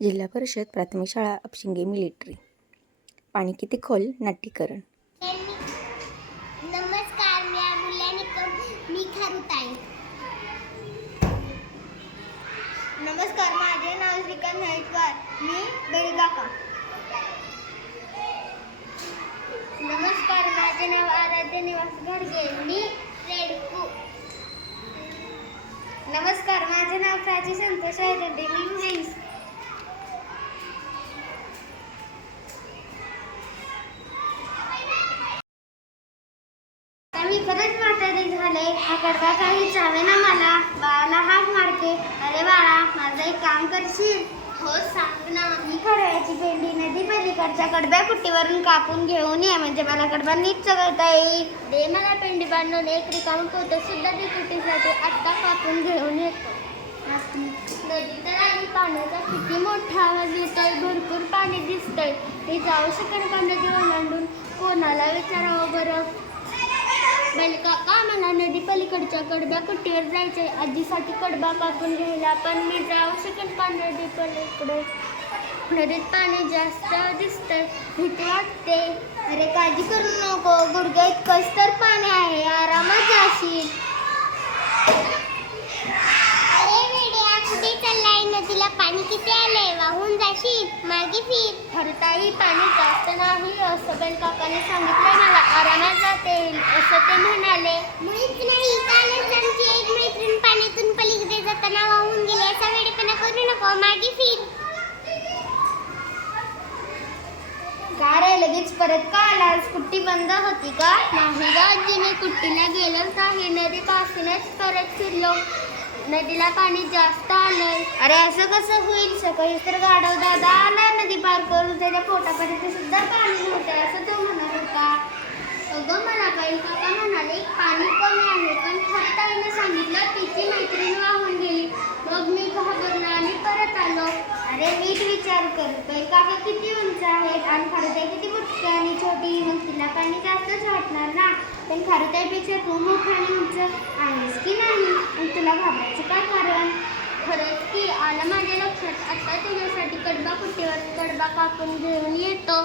जिल्हा परिषद प्राथमिक शाळा अपशिंगे मिलिटरी पाणी किती खोल? नाट्यकरण. नमस्कार मी अमूल्य निकम मी खारुताई. नमस्कार माझे नाव श्रीकांत नाईकवार मी बेळगाका नमस्कार माझे नाव आराध्य निवास घडगे मी रेडकू. नमस्कार माझे नाव प्राची संतोष आहे मी मी खरंच म्हातारी झाले. हा कडका काही चावे ना मला. बाळाला हाक मारते. अरे बाळा माझं एक काम करशील? हो सांग ना. मी खरवयाची पेंडी नदी पलीकडच्या कडब्या कुट्टीवरून कापून घेऊन ये. म्हणजे मला कडबा नीट चघळता येईल. दे मला पेंडी बांधून. एक रिकाम पोतं सुद्धा ती कुट्टीसाठी आत्ता कापून घेऊन येतो नदी तर आणि पाण्याचा किती मोठा आवाज येतोय. भरपूर पाणी दिसतंय. मी जाऊ का नदी ओलांडून कोणाला विचारावं बरं? बल काका मला नदी पलीकडच्या कडब्या कुट्टीवर जायचे आजीसाठी कडबा कापून घ्यायला पण मी जाऊ शकेन पण नदी पलीकडे. नदीत पाणी जास्त दिसतंय. भीती वाटते. अरे काळजी करू नको. गुडघ्या इतकंच तर पाणी आहे. आरामात जाशील अरे वेड्या कुठे चाललाय नदीला पाणी किती आलंय? वाहून जाशील मागे फिर खरताही पाणी जास्त नाही असं काकाने सांगितलंय मला. आरामात जाते असं ते म्हणाले. मुळीच नाही कालच आमची एक मैत्रीण पाण्यातून पलीकडे जाताना वाहून गेली. असा वेडेपणा करू नको मागे फिर का रे लगेच. परत का आलास? कुट्टी बंद होती का? नाही ग आजीने कुट्टीला गेलोच नाही. नदी पासूनच परत फिरलो. नदीला पाणी जास्त आलंय. अरे असं कसं होईल? सकाळी तर गाडव दादा आला नदी पार करून. त्याच्या पोटापर्यंत सुद्धा पाणी नव्हतं. असं तो म्हणत होता. अगं मला काही काका म्हणाले पाणी कमी आहे पण खरताईनं सांगितलं तिची मैत्रीण वाहून गेली. मग मी घाबरलो आणि परत आलो. अरे नीट विचार करतोय काका किती उंच आहेत? आणि खारुताई किती मोठी आणि छोटी? मग तिला पाणी जास्तच वाटणार ना? पण खरताईपेक्षा तू मोठा आणि उंच आहेस की नाही? ತಡ್ಬೇಕು ಶಿವನ ತಡ್ಬೇಕಾ ನೀರು